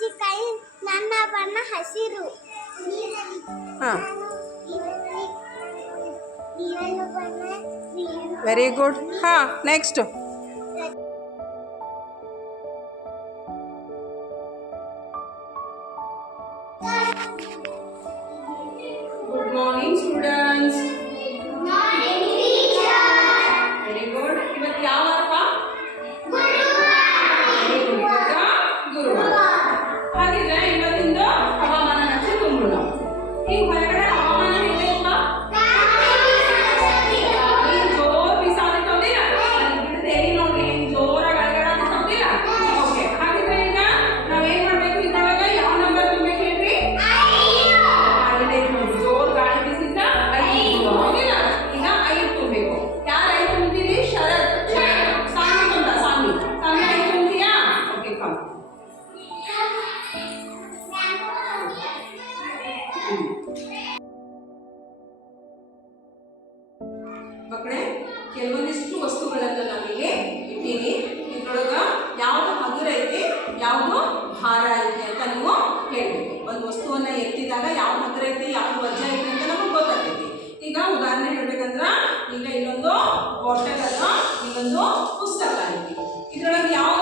ಮೆಣಸಿನಕಾಯಿ ನನ್ನ ಬಣ್ಣ ಹಸಿರು. ಹಾಂ, ಬಣ್ಣ ವೆರಿ ಗುಡ್. ಹಾಂ, next. Good morning students. Very good. ಇವತ್ತು ಯಾವ ವಾರಪ್ಪ? Very good. ಇವತ್ತು ಗುರುವಾರ. ಹಾಗಿದ್ರೆ ಇವತ್ತಿಂದ ಹವಾಮಾನ ನಕ್ಷೆ ತುಂಬೋಣ. ಈಗ ಹೊರಗಡೆ ಹವಾಮಾನ ಹೇಗಿದೆಯಪ್ಪ? ಜೋರ್ ಬಿಸಾಡ್ತೀರಾ? ಬಿಡ್ತೇರಿ ನೋಡ್ರಿ, ಜೋರಾಗಿ ಅಳಗಾಡ್ತೀರಾ? ಓಕೆ. ಹಾಗಿದ್ರೆ ಈಗ ನಾವೇನ್ ಮಾಡ್ಬೇಕು? ಇದ್ರೊಳಗ ಯಾವ ನಂಬರ್ ತುಂಬಬೇಕು ಹೇಳ್ರಿ? 5 ಜೋರ್ ಗಾಳಿ ಬೀಸಿದ್ರ 5. ಹೌದಿಲ್ಲ? ಈಗ 5 ತುಂಬಬೇಕು. ಯಾರು 5 ತುಂಬ್ತೀರಿ? ಶರತ್. ಸಾಂಗಿ ತುಂಬ. ಸಾಂಗಿ 5 ತುಂಬ್ತೀಯಾ? Okay, come. ಮಕ್ಕಳೇ, ಕೆಲವೊಂದಿಷ್ಟು ವಸ್ತುಗಳನ್ನು ನಾವಿಲ್ಲಿ ಇಟ್ಟಿವಿ. ಇದ್ರೊಳಗ ಯಾವ್ದು ಹಗುರ ಐತಿ, ಯಾವ್ದು ಭಾರ ಐತಿ ಅಂತ ನೀವು ಹೇಳ್ಬೇಕು. ಒಂದು ವಸ್ತುವನ್ನ ಎತ್ತಿದಾಗ ಯಾವ್ದು ಹಗುರ ಐತಿ, ಯಾವ್ದು ವಜ್ರ ಐತಿ ಅಂತ ನಮಗೆ ಗೊತ್ತಾಗ್ತೈತಿ. ಈಗ ಉದಾಹರಣೆ ಹೇಳ್ಬೇಕಂದ್ರ, ಈಗ ಇಲ್ಲೊಂದು ಬಾಟಲ್ ಅದ, ಇಲ್ಲೊಂದು ಪುಸ್ತಕ ಐತಿ. ಇದ್ರೊಳಗೆ ಯಾವ